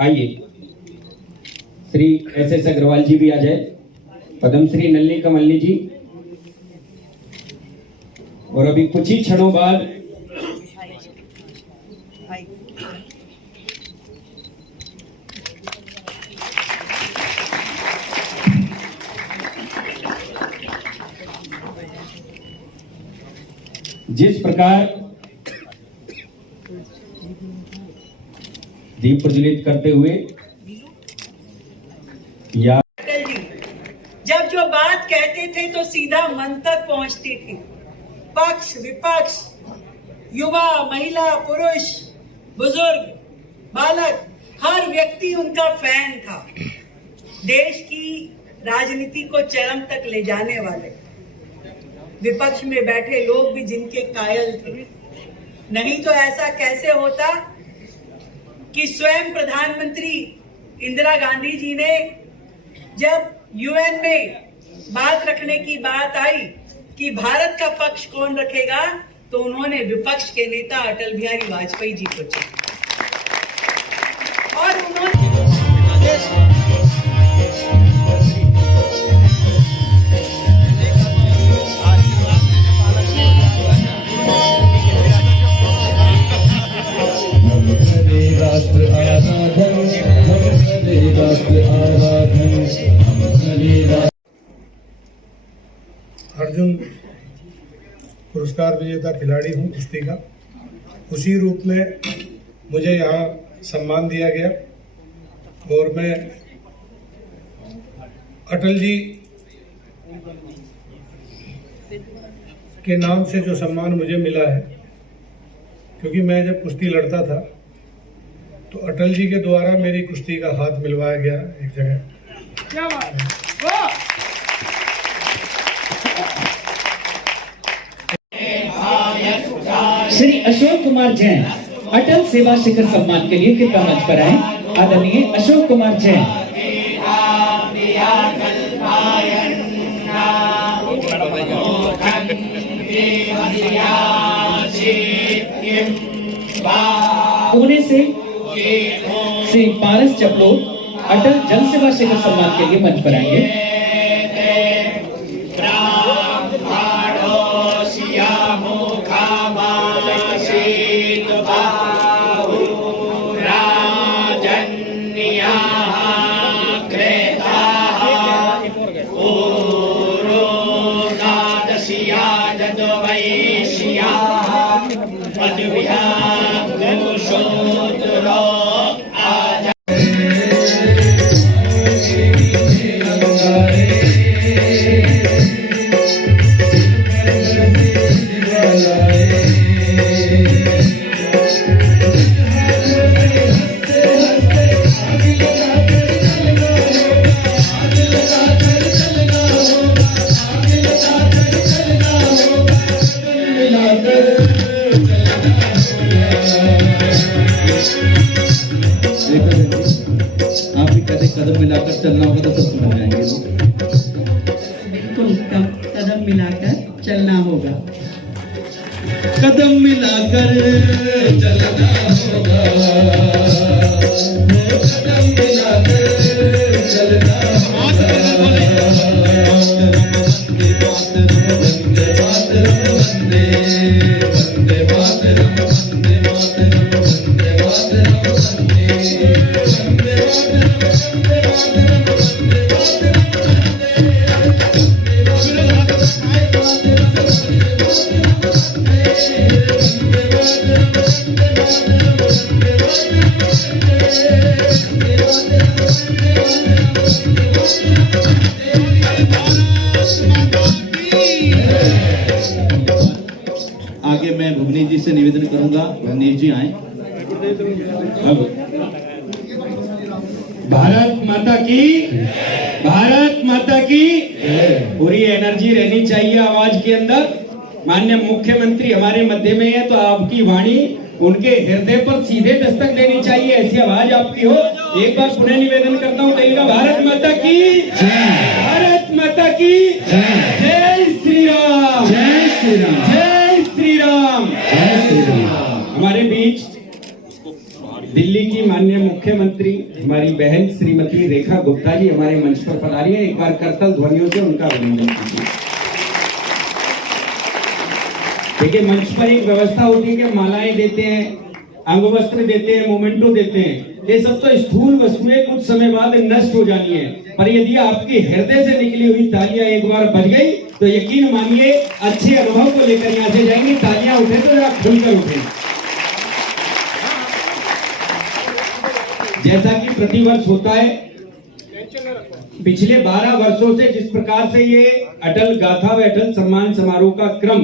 आइए श्री एस अग्रवाल जी भी आ जाए, पद्मश्री नलिनी कमल्ली जी, और अभी कुछ ही क्षणों बाद जिस प्रकार दीप प्रज्वलित करते हुए या अटल जी जब जो बात कहते थे तो सीधा मन तक पहुंचती थी। पक्ष विपक्ष, युवा महिला पुरुष, बुजुर्ग बालक, हर व्यक्ति उनका फैन था। देश की राजनीति को चरम तक ले जाने वाले विपक्ष में बैठे लोग भी जिनके कायल थे। नहीं तो ऐसा कैसे होता कि स्वयं प्रधानमंत्री इंदिरा गांधी जी ने जब यूएन में बात रखने की बात आई कि भारत का पक्ष कौन रखेगा, तो उन्होंने विपक्ष के नेता अटल बिहारी वाजपेयी जी को चुना और उन्होंने अर्जुन पुरस्कार विजेता खिलाड़ी हूँ कुश्ती का। उसी रूप में मुझे यहाँ सम्मान दिया गया और मैं अटल जी के नाम से जो सम्मान मुझे मिला है, क्योंकि मैं जब कुश्ती लड़ता था तो अटल जी के द्वारा मेरी कुश्ती का हाथ मिलवाया गया एक जगह। क्या बात है? श्री अशोक कुमार जैन अटल सेवा शिखर सम्मान के लिए कृपया मंच पर आए। आदरणीय अशोक कुमार जैन। पुणे से श्री पारस चपलो अटल जन सेवा शिखर सम्मान के लिए मंच पर आएंगे। आप भी कहते कदम मिलाकर चलना होगा तो सब समझ जाएंगे। बिल्कुल कदम मिलाकर चलना होगा। कदम मिलाकर चलना होगा, कदम मिलाकर चलना होगा। वंदे मातरम, वंदे वंदे मातरम, वंदे मातरम, वंदे मातरम, आगे मैं भुवनेश जी से निवेदन करूंगा, भुवनेश जी आए। भारत माता की, भारत माता की पूरी एनर्जी रहनी चाहिए आवाज के अंदर। माननीय मुख्यमंत्री हमारे मध्य में है तो आपकी वाणी उनके हृदय पर सीधे दस्तक देनी चाहिए, ऐसी आवाज आपकी हो। एक बार पुनः निवेदन करता हूँ, कहिएगा भारत माता की, भारत माता की जय श्री राम, जय श्री राम, जय श्री राम, जय श्री राम। हमारे बीच दिल्ली की माननीय मुख्यमंत्री हमारी बहन श्रीमती रेखा गुप्ता जी हमारे मंच पर पधारी है। एक बार करतल ध्वनियों से उनका अभिनंदन कीजिए। देखिए, मंच पर एक व्यवस्था होती है कि मालाएं देते हैं, अंग वस्त्र देते हैं, मोमेंटो देते हैं। ये सब तो स्थूल वस्तुएं कुछ समय बाद नष्ट हो जानी है, पर यदि आपके हृदय से निकली हुई तालियां एक बार बज गई तो यकीन मानिए अच्छे अनुभव को लेकर यहाँ से जाएंगे। तालियां उठे तो जरा खुलकर उठे। जैसा कि प्रतिवर्ष होता है, पिछले 12 वर्षों से जिस प्रकार से ये अटल गाथा व अटल सम्मान समारोह का क्रम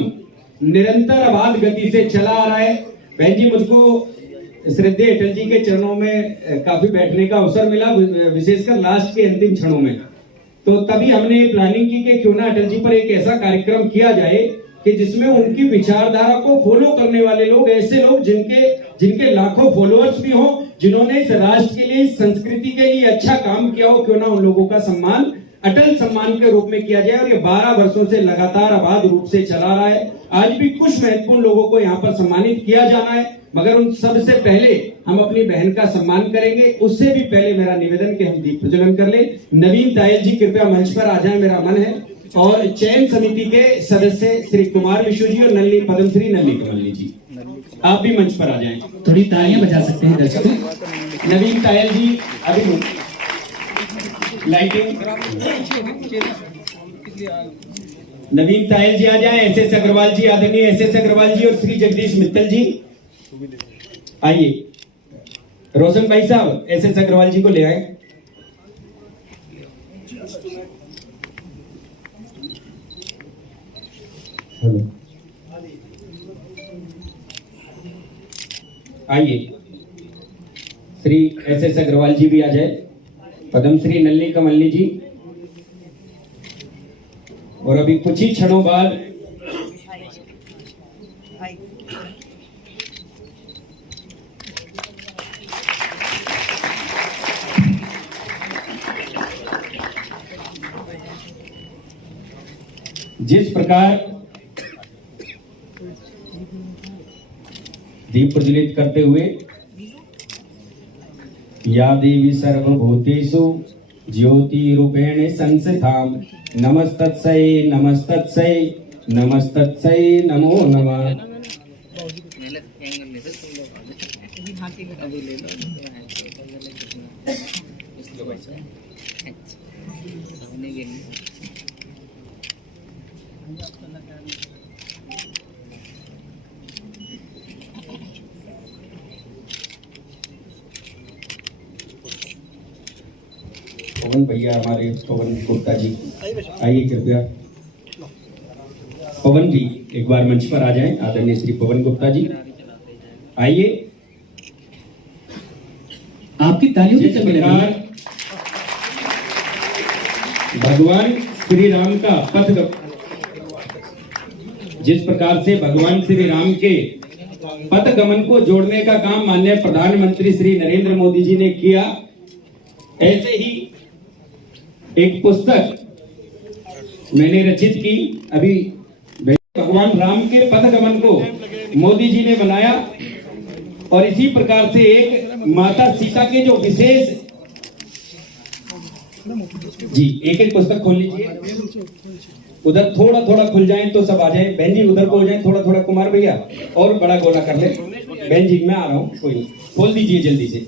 निरंतर अबाध गति से चला आ रहा है। बहन जी, मुझको श्रद्धेय अटल जी के चरणों में काफी बैठने का अवसर मिला, विशेषकर लास्ट के अंतिम क्षणों में। तो तभी हमने प्लानिंग की कि क्यों ना अटल जी पर एक ऐसा कार्यक्रम किया जाए कि जिसमें उनकी विचारधारा को फॉलो करने वाले लोग, ऐसे लोग जिनके लाखों फॉलोअर्स भी हों, जिन्होंने इस राष्ट्र के लिए, इस संस्कृति के लिए अच्छा काम किया हो, क्यों ना उन लोगों का सम्मान अटल सम्मान के रूप में किया जाए। और ये 12 वर्षों से लगातार अबाध रूप से चला रहा है। आज भी कुछ महत्वपूर्ण लोगों को यहाँ पर सम्मानित किया जाना है, मगर उन सबसे पहले हम अपनी बहन का सम्मान करेंगे। उससे भी पहले मेरा निवेदन कि हम दीप प्रज्वलन कर ले। नवीन तायल जी कृपया मंच पर आ जाए, मेरा मन है। और चयन समिति के सदस्य श्री कुमार विशु जी और नल्ली पद्मश्री नल्ली कमल्ली जी, आप भी मंच पर आ जाएं। थोड़ी तालियां बजा सकते हैं दर्शकों। नवीन तायल जी, अभी लाइटिंग, नवीन तायल जी आ जाएं। एस अग्रवाल जी, आदरणीय एस अग्रवाल जी और श्री जगदीश मित्तल जी आइए। रोशन भाई साहब एस अग्रवाल जी को ले आए। आइए, श्री एस अग्रवाल जी भी आ जाए। पद्मश्री नल्ली कमल्ली जी, और अभी कुछ ही क्षणों बाद जिस प्रकार दीप प्रज्वलित करते हुए या देवी सर्वभूतेषु ज्योति रूपेण संस्थिताम् नमस्तस्यै नमस्तस्यै नमस्तस्यै नमो नमः। पवन भैया, हमारे पवन गुप्ता जी आइए कृपया। पवन जी एक बार मंच पर आ जाएं। आदरणीय श्री पवन गुप्ता जी आइए। आपकी तालियों की चमक प्रकार भगवान श्री राम का जिस प्रकार से भगवान श्री राम के पथ गमन को जोड़ने का काम माननीय प्रधानमंत्री श्री नरेंद्र मोदी जी ने किया, ऐसे ही एक पुस्तक मैंने रचित की। अभी भगवान राम के पथ गमन को मोदी जी ने बनाया, और इसी प्रकार से एक माता सीता के जो विशेष जी, एक एक पुस्तक खोल लीजिए। उधर थोड़ा थोड़ा खुल जाए तो सब आ जाए। बहन जी उधर को हो जाए थोड़ा थोड़ा। कुमार भैया और बड़ा गोला कर ले। बहन जी मैं आ रहा हूँ, कोई नहीं, खोल दीजिए जल्दी से।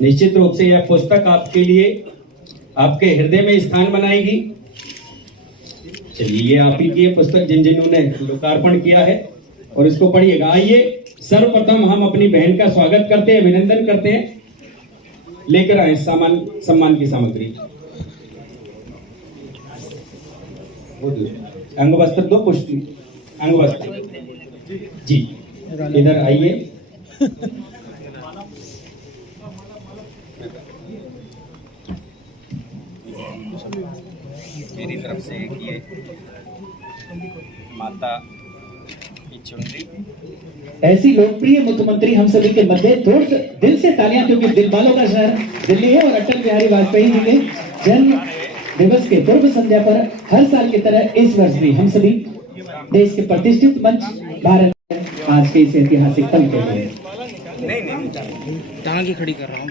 निश्चित रूप से यह पुस्तक आपके लिए, आपके हृदय में स्थान बनाएगी। चलिए, ये आप ही की पुस्तक जिन्होंने लोकार्पण किया है, और इसको पढ़िएगा। आइए, सर्वप्रथम हम अपनी बहन का स्वागत करते हैं, अभिनंदन करते हैं। लेकर आए सम्मान की सामग्री। अंग वस्त्र दो, पुष्टि अंग वस्त्र जी, इधर आइए। मेरी तरफ से ये माता की ऐसी लोकप्रिय मुख्यमंत्री हम सभी के मध्य जोर से दिल से तालियां, क्योंकि दिल वालों का शहर दिल्ली है और अटल बिहारी वाजपेयी जी के जन्म दिवस के पूर्व संध्या पर हर साल की तरह इस वर्ष भी हम सभी देश के प्रतिष्ठित मंच भारत आज के इस ऐतिहासिक पल के लिए टांग खड़ी कर रहा हूँ।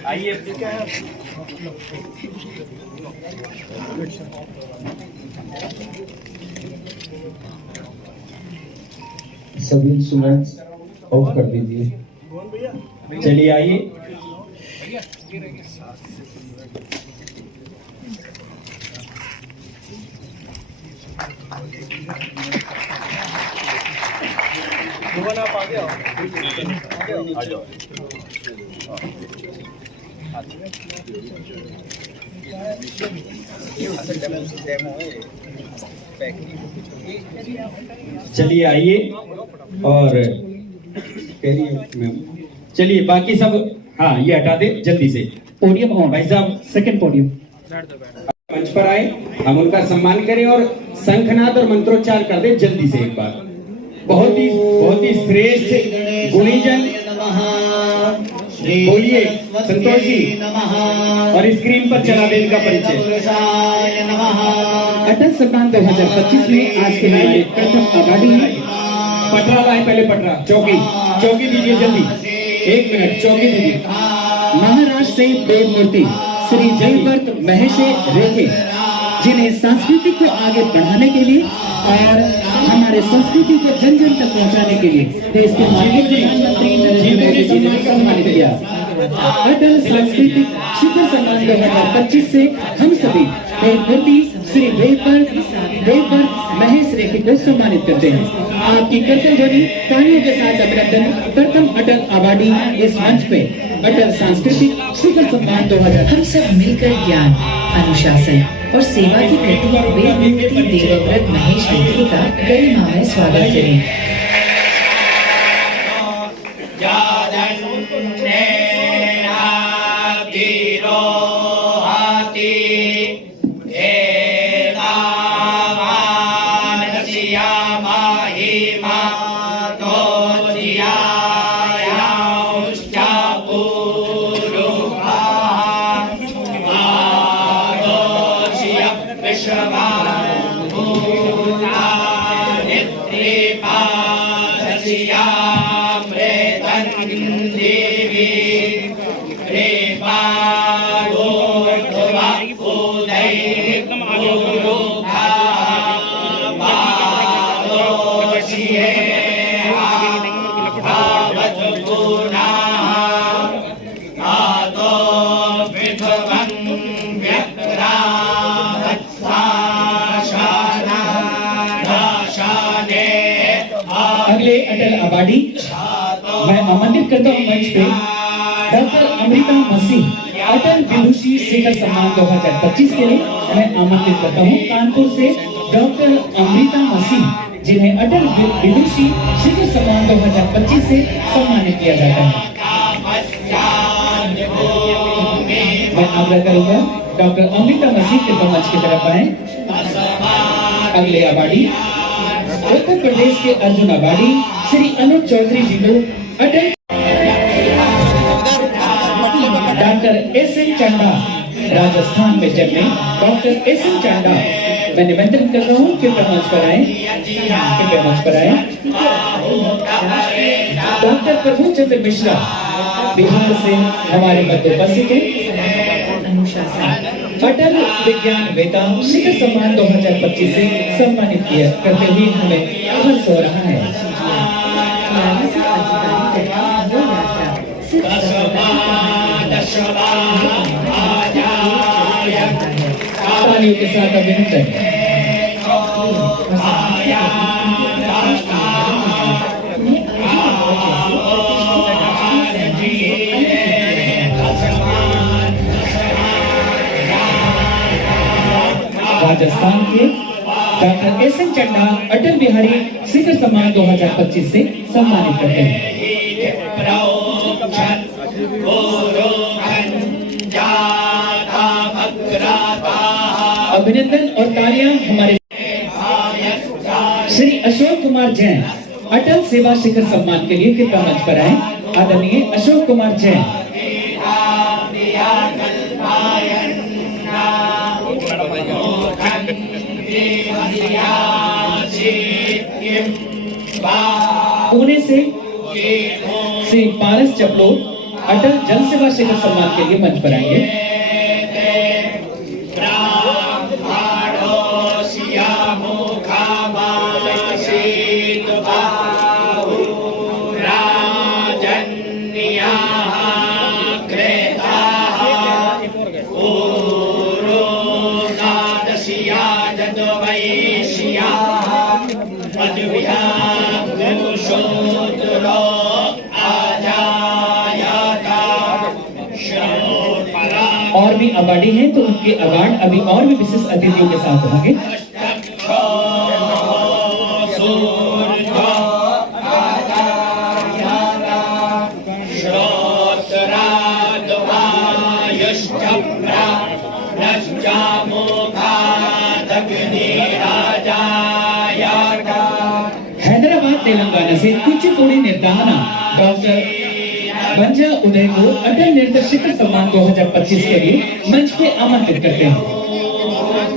सभी इंस्ट्रूमेंट्स ऑफ कर दीजिए। चलिए आइए। चलिए आइए और चलिए बाकी सब हाँ ये हटा दे जल्दी से। पोडियम ऑन भाई साहब सेकंड पोडियम मंच पर आए, हम उनका सम्मान करें और शंखनाद और मंत्रोच्चार कर दे जल्दी से एक बार। बहुत ही श्रेष्ठ गुणीजन बोलिए संतोष जी, और स्क्रीन पर चला दे इनका परिचय। अटल सम्मान 2025 में आज के हमारे प्रथम अवार्डी हैं। पटरा लाए, पहले पटरा चौकी दीजिए जल्दी, 1 मिनट चौकी दीजिए। महाराष्ट्र से देव मूर्ति श्री जयवर्त महेश रेखे, जिन्हें संस्कृति को आगे बढ़ाने के लिए और हमारे संस्कृति को जन जन तक पहुंचाने के लिए देश के माननीय प्रधानमंत्री नरेंद्र मोदी जी ने सम्मानित किया। अटल सांस्कृतिक शिखर सम्मान 2025 से हम सभी देव मूर्ति श्री देववर्त महेश रेखे को सम्मानित करते हैं। आपकी कर्तव्य ध्वनि तालियों के साथ अभिनंदन। प्रथम अटल अवार्डी इस मंच पे अटल सांस्कृतिक शिखर सम्मान 2000। हम सब मिलकर ज्ञान, अनुशासन और सेवा की प्रतिभा वेदमूर्ति देवव्रत महेश रेखे का गरिमामय स्वागत करें। अगले अटल अवार्डी मैं आमंत्रित करता हूँ मंच पे डॉक्टर अमृता मसीह अटल विभूषी शिखर सम्मान 2025 के लिए मैं आमंत्रित करता हूँ कानपुर से डॉक्टर अमृता मसीह, जिन्हें अटल विभूषी शिखर सम्मान 2025 से सम्मानित किया जाता है। मैं आग्रह करूंगा डॉक्टर अमृता मसीह के मंच की तरफ आए। अगले अवार्डी उत्तर प्रदेश के अर्जुन अवार्डी श्री अनुज चौधरी जी को अटल डॉक्टर एस.एन. चांडा राजस्थान में जन्मे डॉक्टर एस.एन. चांडा, मैं निमंत्रण कर रहा हूँ कि मंच पर आए। डॉक्टर प्रभु चंद्र मिश्रा बिहार से हमारे मध्य उपस्थित है। अटल विज्ञान वेता शिखर सम्मान 2025 से सम्मानित किया करते हुए हमें हर्ष हो रहा है। तालियों के साथ अभिनंदन। राजस्थान के डॉक्टर एस.एन. चड्ढा अटल बिहारी शिखर सम्मान 2025 से सम्मानित करते हैं। अभिनंदन और तालियां हमारे श्री अशोक कुमार जैन अटल सेवा शिखर सम्मान के लिए कृपया मंच पर आए आदरणीय अशोक कुमार जैन। पुणे से श्री पारस चपलोर अटल जन सेवा शिखर सम्मान के लिए मंच पर आएंगे। और भी अवार्डी हैं तो उनके अवार्ड अभी और भी विशिष्ट अतिथियों के साथ होंगे। हैदराबाद तेलंगाना से कुचिपुड़ी निर्दाहना डॉक्टर बंजा उदय को अटल नृत्य शिखर सम्मान 2025 के लिए मंच पे आमंत्रित करते हैं।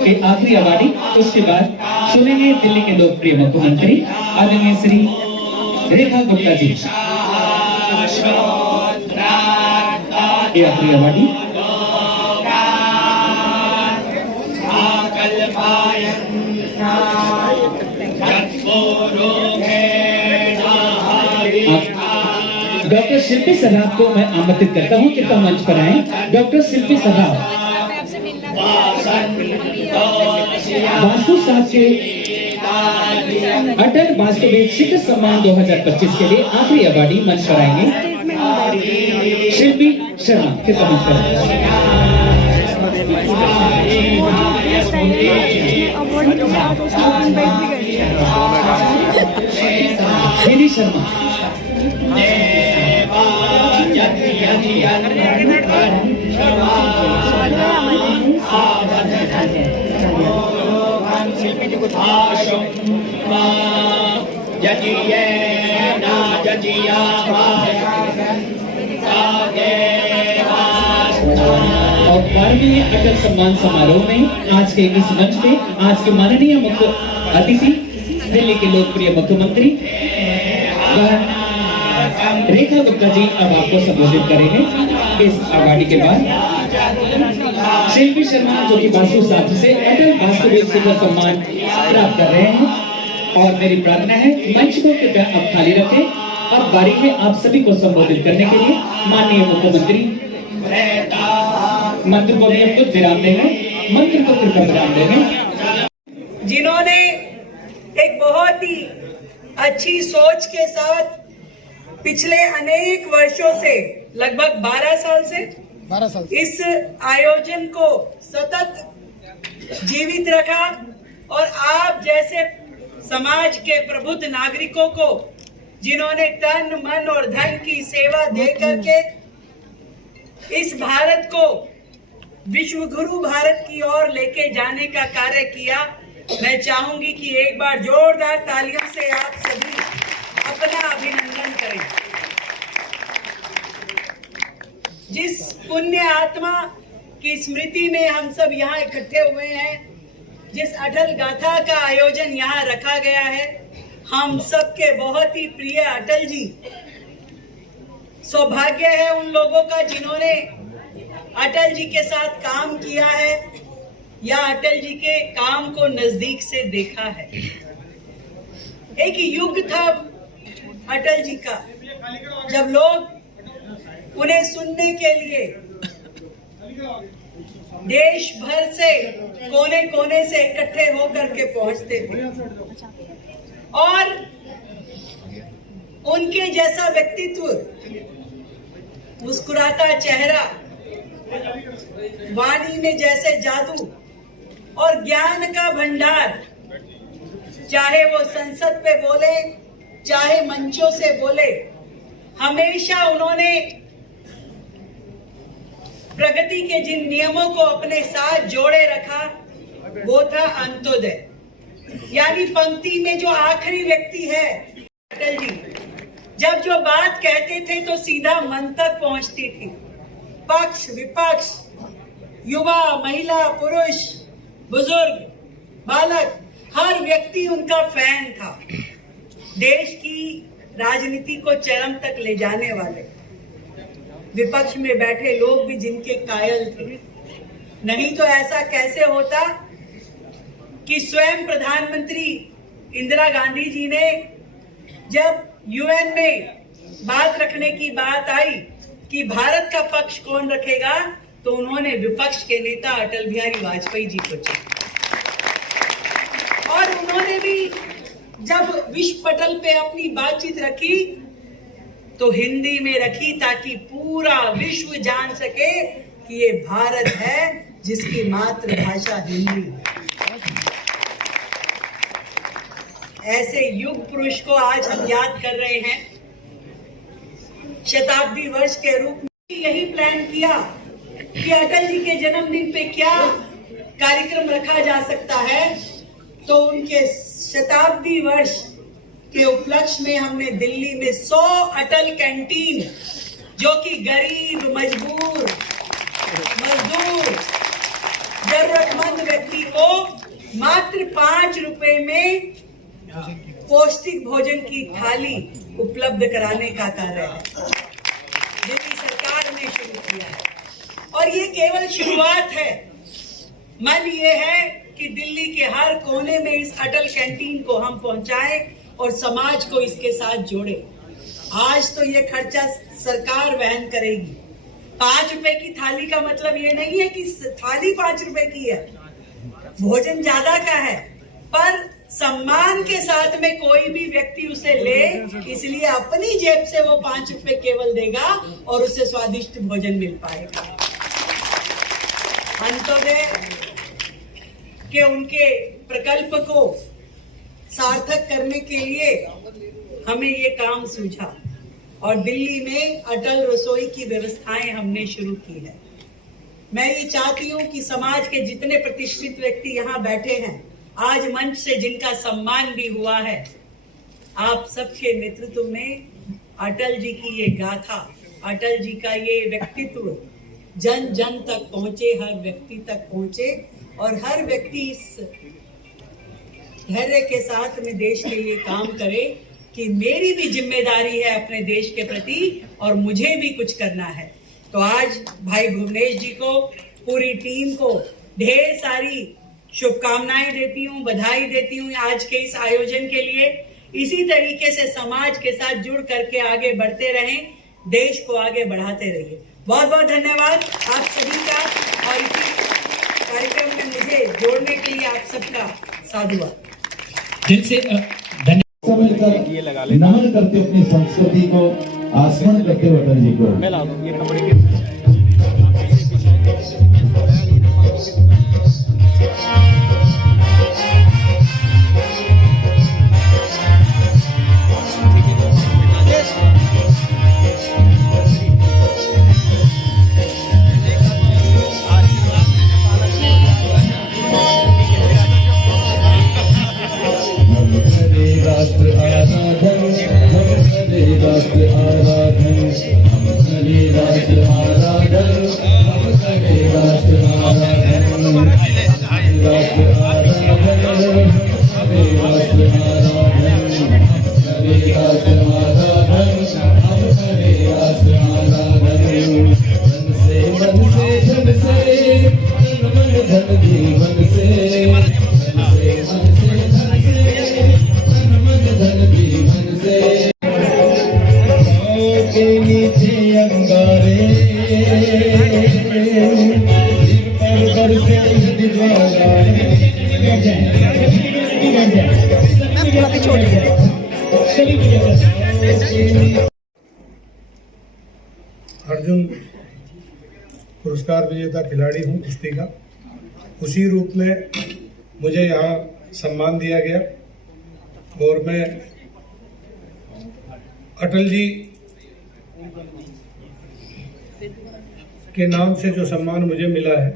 के आखिरी अवार्डी उसके बाद सुनेंगे दिल्ली के लोकप्रिय मुख्यमंत्री आदरणीय श्री रेखा गुप्ता जी। ये आखिरी अवार्डी डॉक्टर शिल्पी सराफ को मैं आमंत्रित करता हूँ, कृपया मंच पर आए। डॉक्टर शिल्पी सराफ वास्तु शास्त्र के अटल वास्तुविद शिखर सम्मान 2025 के लिए आखिरी अवार्डी मंच पर आएंगे। शिल्पी शर्मा कृपया मंच पर आए। शर्मा और 12वें अटल सम्मान समारोह में आज के इस मंच पे आज के माननीय मुख्य अतिथि दिल्ली के लोकप्रिय मुख्यमंत्री रेखा गुप्ता जी अब आपको संबोधित करेंगे। इस अवार्डी के बाद शिल्पी शर्मा जो कि वास्तु शास्त्र से अटल वास्तुविद शिखर सम्मान प्राप्त कर रहे हैं और मेरी प्रार्थना है मंच को कृपया आप खाली रखें और बारी है आप सभी को संबोधित करने के लिए माननीय मुख्यमंत्री मंत्र को भी हम कुछ विराम देंगे। मंत्र को कृपया विराम देंगे। जिन्होंने एक बहुत ही अच्छी सोच के साथ पिछले अनेक वर्षों से लगभग 12 साल इस आयोजन को सतत जीवित रखा और आप जैसे समाज के प्रबुद्ध नागरिकों को जिन्होंने तन मन और धन की सेवा दे करके इस भारत को विश्व गुरु भारत की ओर लेके जाने का कार्य किया। मैं चाहूंगी कि एक बार जोरदार तालियों से आप सभी अपना अभिनंदन करें। जिस पुण्य आत्मा की स्मृति में हम सब यहाँ इकट्ठे हुए हैं, जिस अटल गाथा का आयोजन यहाँ रखा गया है, हम सबके बहुत ही प्रिय अटल जी, सौभाग्य है उन लोगों का जिन्होंने अटल जी के साथ काम किया है या अटल जी के काम को नजदीक से देखा है। एक युग था अटल जी का जब लोग उन्हें सुनने के लिए देश भर से कोने कोने से इकट्ठे होकर के पहुंचते थे और उनके जैसा व्यक्तित्व, मुस्कुराता चेहरा, वाणी में जैसे जादू और ज्ञान का भंडार, चाहे वो संसद पे बोले चाहे मंचों से बोले, हमेशा उन्होंने प्रगति के जिन नियमों को अपने साथ जोड़े रखा वो था अंत्योदय, यानी पंक्ति में जो आखिरी व्यक्ति है अटल जी जब जो बात कहते थे तो सीधा मन तक पहुंचती थी। पक्ष विपक्ष, युवा महिला पुरुष, बुजुर्ग बालक, हर व्यक्ति उनका फैन था। देश की राजनीति को चरम तक ले जाने वाले विपक्ष में बैठे लोग भी जिनके कायल थे। नहीं तो ऐसा कैसे होता कि स्वयं प्रधानमंत्री इंदिरा गांधी जी ने जब यूएन में बात रखने की बात आई कि भारत का पक्ष कौन रखेगा, तो उन्होंने विपक्ष के नेता अटल बिहारी वाजपेयी जी को चुना। और उन्होंने भी जब विश्व पटल पे अपनी बातचीत रखी तो हिंदी में रखी ताकि पूरा विश्व जान सके कि ये भारत है जिसकी मातृभाषा हिंदी है। ऐसे युग पुरुष को आज हम याद कर रहे हैं। शताब्दी वर्ष के रूप में यही प्लान किया कि अटल जी के जन्मदिन पे क्या कार्यक्रम रखा जा सकता है, तो उनके शताब्दी वर्ष के उपलक्ष्य में हमने दिल्ली में 100 अटल कैंटीन, जो कि गरीब, मजबूर, मजदूर, जरूरतमंद व्यक्ति को मात्र 5 रुपए में पौष्टिक भोजन की थाली उपलब्ध कराने का कार्य है, दिल्ली सरकार ने शुरू किया है। और ये केवल शुरुआत है। मन ये है कि दिल्ली के हर कोने में इस अटल कैंटीन को हम पहुंचाएं और समाज को इसके साथ जोड़े। आज तो ये खर्चा सरकार वहन करेगी। 5 रुपए की थाली का मतलब ये नहीं है कि थाली 5 रुपए की है, भोजन ज्यादा का है, पर सम्मान के साथ में कोई भी व्यक्ति उसे ले, इसलिए अपनी जेब से वो 5 रुपए केवल देगा और उसे स्वादिष्ट भोजन मिल पाएगा। अंत्योदय के उनके प्रकल्प को सार्थक करने के लिए हमें ये काम सूझा और दिल्ली में अटल रसोई की व्यवस्थाएं हमने शुरू की है। मैं ये चाहती हूँ कि समाज के जितने प्रतिष्ठित व्यक्ति यहाँ बैठे हैं, आज मंच से जिनका सम्मान भी हुआ है, आप सबके नेतृत्व में अटल जी की ये गाथा, अटल जी का ये व्यक्तित्व जन जन तक पहुंचे, हर व्यक्ति तक पहुंचे और हर व्यक्ति इस धैर्य के साथ में देश के लिए काम करे कि मेरी भी जिम्मेदारी है अपने देश के प्रति और मुझे भी कुछ करना है। तो आज भाई भुवनेश जी को, पूरी टीम को ढेर सारी शुभकामनाएं देती हूँ, बधाई देती हूँ आज के इस आयोजन के लिए। इसी तरीके से समाज के साथ जुड़ करके आगे बढ़ते रहें, देश को आगे बढ़ाते रहिए। बहुत बहुत धन्यवाद आप सभी का और इसी कार्यक्रम में मुझे जोड़ने के लिए आप सबका साधुवाद। दिल से समझकर नमन करते अपनी संस्कृति को, आस्मरण करते हुए अटल जी को। अर्जुन पुरस्कार विजेता खिलाड़ी हूँ कुश्ती का। उसी रूप में मुझे यहाँ सम्मान दिया गया और मैं अटल जी के नाम से जो सम्मान मुझे मिला है,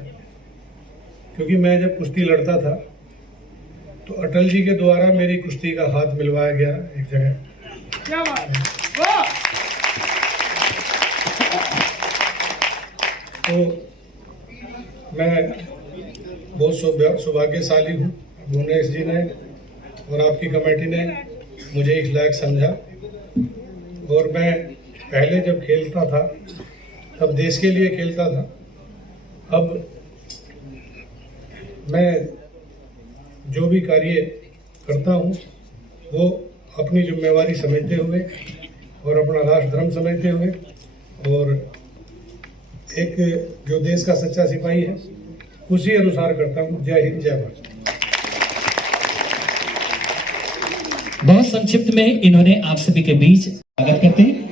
क्योंकि मैं जब कुश्ती लड़ता था तो अटल जी के द्वारा मेरी कुश्ती का हाथ मिलवाया गया एक जगह, तो मैं बहुत सौभाग्यशाली हूँ, भुवनेश जी ने और आपकी कमेटी ने मुझे इस लायक समझा। और मैं पहले जब खेलता था तब देश के लिए खेलता था, अब मैं जो भी कार्य करता हूँ वो अपनी जिम्मेवारी समझते हुए और अपना राष्ट्र धर्म समझते हुए और एक जो देश का सच्चा सिपाही है उसी अनुसार करता हूँ। जय हिंद, जय भारत। बहुत संक्षिप्त में इन्होंने आप सभी के बीच स्वागत करते हैं।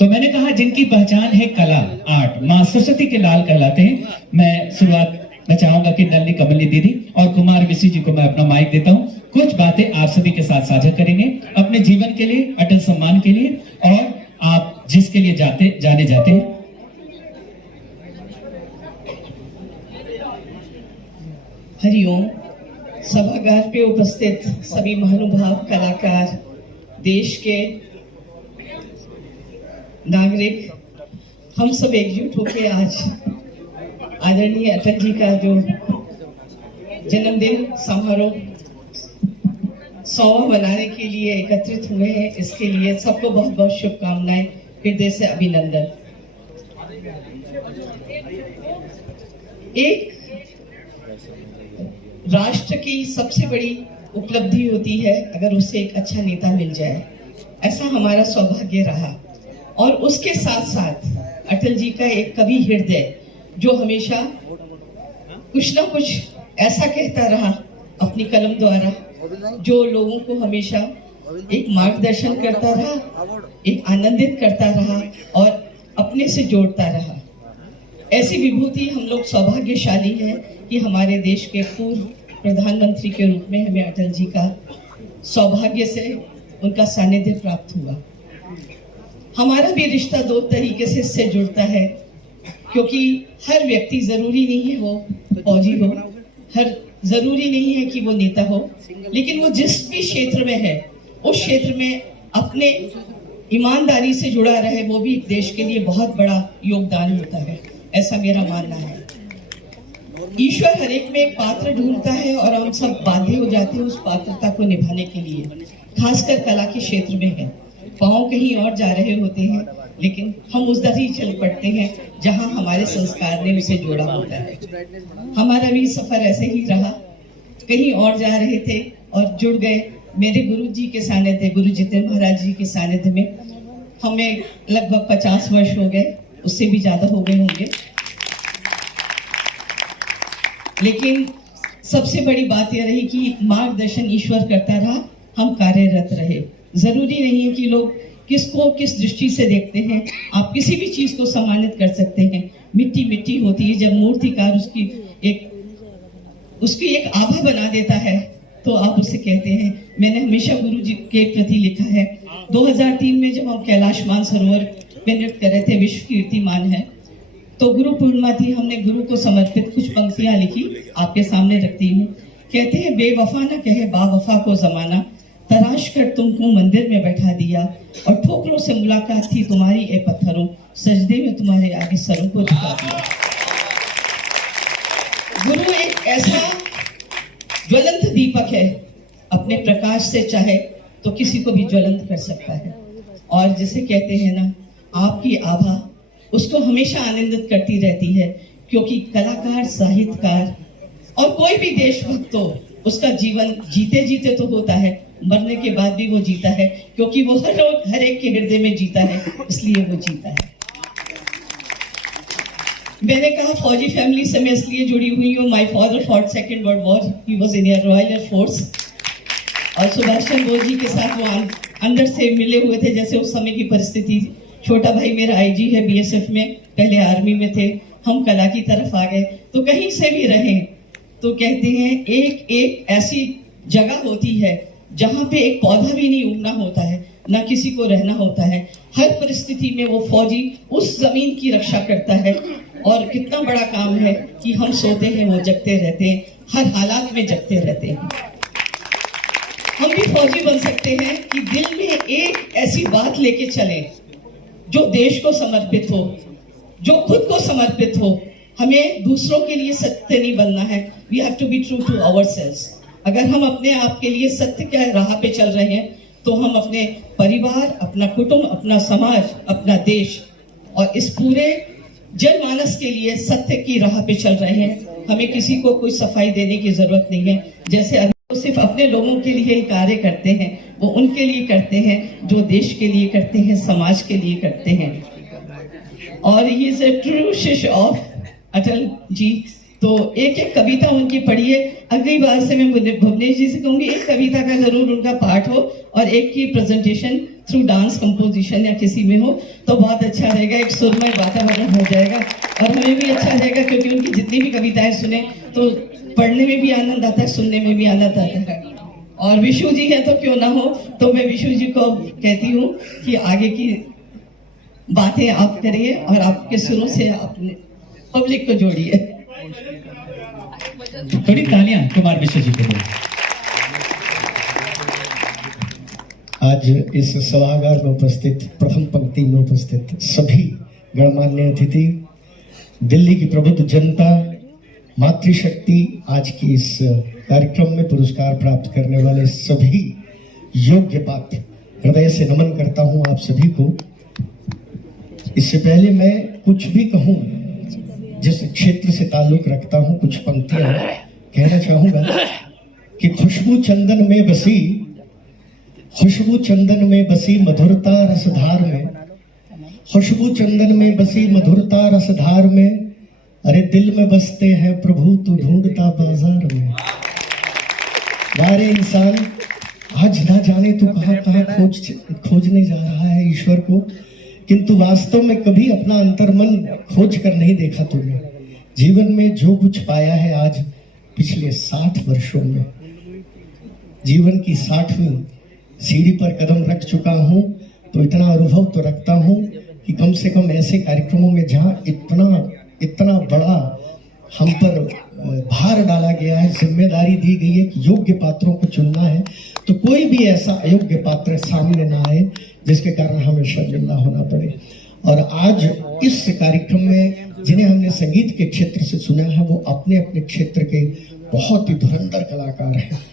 तो मैंने कहा जिनकी पहचान है कला, आर्ट, माँ सरस्वती के लाल कहलाते हैं। मैं शुरुआत में चाहूंगा कि नलिनी कमली दीदी और कुमार विशी जी को मैं अपना माइक देता हूँ। कुछ बातें आप सभी के साथ साझा करेंगे अपने जीवन के लिए, अटल सम्मान के लिए और आप जिसके लिए जाने जाते हैं। हरिओम। सभागार पे उपस्थित सभी महानुभाव कलाकार, देश के नागरिक, हम सब एकजुट होकर आज आदरणीय अटल जी का जो जन्मदिन समारोह 100वां मनाने के लिए एकत्रित हुए हैं, इसके लिए सबको बहुत बहुत शुभकामनाएं, हृदय से अभिनंदन। एक राष्ट्र की सबसे बड़ी उपलब्धि होती है अगर उसे एक अच्छा नेता मिल जाए, ऐसा हमारा सौभाग्य रहा। और उसके साथ साथ अटल जी का एक कवि हृदय जो हमेशा कुछ ना कुछ ऐसा कहता रहा अपनी कलम द्वारा, जो लोगों को हमेशा एक मार्गदर्शन करता रहा, एक आनंदित करता रहा और अपने से जोड़ता रहा। ऐसी विभूति हम लोग सौभाग्यशाली हैं कि हमारे देश के पूर्व प्रधानमंत्री के रूप में हमें अटल जी का सौभाग्य से उनका सानिध्य प्राप्त हुआ। हमारा भी रिश्ता दो तरीके से इससे जुड़ता है, क्योंकि हर व्यक्ति जरूरी नहीं है वो फौजी हो, हर जरूरी नहीं है कि वो नेता हो, लेकिन वो जिस भी क्षेत्र में है उस क्षेत्र में अपने ईमानदारी से जुड़ा रहे, वो भी देश के लिए बहुत बड़ा योगदान होता है, ऐसा मेरा मानना है। ईश्वर हर एक में एक पात्र ढूंढता है और हम सब बाध्य हो जाते हैं उस पात्रता को निभाने के लिए, खासकर कला के क्षेत्र में है। पाँव कहीं और जा रहे होते हैं, लेकिन हम उधर ही चल पड़ते हैं जहां हमारे संस्कार ने उसे जोड़ा होता है। हमारा भी सफर ऐसे ही रहा, कहीं और जा रहे थे और जुड़ गए मेरे गुरु जी के सानिध्य, गुरु जितेंद्र महाराज जी के सानिध्य में। हमें लगभग 50 वर्ष हो गए, उससे भी ज्यादा हो गए होंगे। लेकिन सबसे बड़ी बात यह रही कि मार्गदर्शन ईश्वर करता रहा, हम कार्यरत रहे। जरूरी नहीं है कि लोग किसको किस दृष्टि से देखते हैं, आप किसी भी चीज को सम्मानित कर सकते हैं। मिट्टी मिट्टी होती है, जब मूर्तिकार उसकी एक आभा बना देता है तो आप उसे कहते हैं। मैंने हमेशा गुरु जी के प्रति लिखा है, 2003 में जब हम कैलाश मानसरोवर में नृत्य कर रहे थे, विश्व कीर्तिमान है, तो गुरु पूर्णिमा थी, हमने गुरु को समर्पित कुछ पंक्तियां लिखी, आपके सामने रखती हूँ। कहते हैं, बेवफा न कहे बावफा को जमाना, तराश कर तुमको मंदिर में बैठा दिया और ठोकरों से मुलाकात थी तुम्हारी ए पत्थरों, सजदे में तुम्हारे आगे सरों को झुका दिया। गुरु एक ऐसा ज्वलंत दीपक है, अपने प्रकाश से चाहे तो किसी को भी ज्वलंत कर सकता है। और जिसे कहते हैं ना, आपकी आभा उसको हमेशा आनंदित करती रहती है, क्योंकि कलाकार, साहित्यकार और कोई भी देशभक्त हो, उसका जीवन जीते जीते तो होता है, मरने के बाद भी वो जीता है, क्योंकि वो हर एक के हृदय में जीता है, इसलिए वो जीता है। मैंने कहा फौजी फैमिली से मैं इसलिए जुड़ी हुई हूँ, my father fought second world war, he was in royal air force, और सुभाष चंद्र बोस जी के साथ वो अंदर से मिले हुए थे जैसे उस समय की परिस्थिति। छोटा भाई मेरा आईजी है बीएसएफ में, पहले आर्मी में थे, हम कला की तरफ आ गए, तो कहीं से भी रहे तो कहते हैं एक एक ऐसी जगह होती है जहां पे एक पौधा भी नहीं उगना होता है, ना किसी को रहना होता है। हर परिस्थिति में वो फौजी उस जमीन की रक्षा करता है, और कितना बड़ा काम है कि हम सोते हैं वो जगते रहते हैं, हर हालात में जगते रहते हैं। हम भी फौजी बन सकते हैं कि दिल में एक ऐसी बात लेके चलें जो देश को समर्पित हो, जो खुद को समर्पित हो। हमें दूसरों के लिए सत्य नहीं बनना है। We have to be true to ourselves. अगर हम अपने आप के लिए सत्य के राह पे चल रहे हैं तो हम अपने परिवार, अपना कुटुंब, अपना समाज, अपना देश और इस पूरे जनमानस के लिए सत्य की राह पे चल रहे हैं। हमें किसी को कोई सफाई देने की जरूरत नहीं है। जैसे अभी वो सिर्फ अपने लोगों के लिए ही कार्य करते हैं, वो उनके लिए करते हैं जो देश के लिए करते हैं, समाज के लिए करते हैं। और ही इज ए ट्रू शिष्य ऑफ अटल जी। तो एक एक कविता उनकी पढ़िए। अगली बार से मैं भुवनेश जी से कहूंगी एक कविता का जरूर उनका पाठ हो और एक की प्रेजेंटेशन थ्रू डांस कंपोजिशन या किसी में हो तो बहुत अच्छा रहेगा। एक सुरमय वातावरण हो जाएगा और हमें भी अच्छा रहेगा, क्योंकि उनकी जितनी भी कविताएं सुने तो पढ़ने में भी आनंद आता है, सुनने में भी आनंद आता है। और विशु जी है तो क्यों ना हो, तो मैं विशु जी को कहती हूँ कि आगे की बातें आप करिए और आपके सुरों से अपने पब्लिक को जोड़िए। थोड़ी तालियां कुमार विश्व जी के लिए। आज इस सभागार में उपस्थित, प्रथम पंक्ति में उपस्थित सभी गणमान्य अतिथि, दिल्ली की प्रबुद्ध जनता, मातृशक्ति, आज की इस कार्यक्रम में पुरस्कार प्राप्त करने वाले सभी योग्य पात्र, हृदय से नमन करता हूं आप सभी को। इससे पहले मैं कुछ भी कहूं, जिस क्षेत्र से ताल्लुक रखता हूं, कुछ पंक्तियां कहना चाहूंगा कि खुशबू चंदन में बसी, खुशबू चंदन में बसी मधुरता रसधार में, खुशबू चंदन में बसी मधुरता रसधार में, अरे दिल में बसते हैं प्रभु तू ढूंढता बाजार में। वारे इंसान आज ना जाने तू कहां कहां खोजने जा रहा है ईश्वर को, किंतु वास्तव में कभी अपना अंतर्मन खोज कर नहीं देखा तुमने। जीवन में जो कुछ पाया है आज पिछले 60 वर्षों में, जीवन की 60वीं सीढ़ी पर कदम रख चुका हूं, तो इतना अनुभव तो रखता हूं कि कम से कम ऐसे कार्यक्रमों में जहां इतना बड़ा हम पर भार डाला गया है, जिम्मेदारी दी गई है कि योग्य पात्रों को चुनना है, तो कोई भी ऐसा अयोग्य पात्र सामने ना आए जिसके कारण हमें शर्मिंदा होना पड़े। और आज इस कार्यक्रम में जिन्हें हमने संगीत के क्षेत्र से सुना है वो अपने अपने क्षेत्र के बहुत ही धुरंधर कलाकार हैं।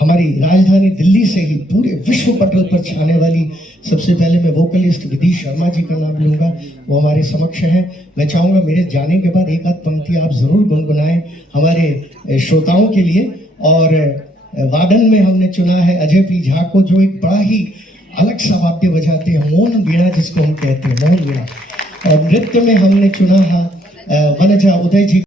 हमारी राजधानी दिल्ली से ही पूरे विश्व पटल पर छाने वाली, सबसे पहले मैं वोकलिस्ट विधि शर्मा जी का नाम लूंगा, वो हमारे समक्ष हैं। मैं चाहूंगा मेरे जाने के बाद एक आध पंक्ति आप जरूर गुनगुनाएं हमारे श्रोताओं के लिए। और वादन में हमने चुना है अजय पी झा को, जो एक बड़ा ही अलग सा वाद्य बजाते हैं, मौन वीणा जिसको हम कहते हैं, मौन वीणा। और नृत्य में हमने चुना है वनजा उदय जी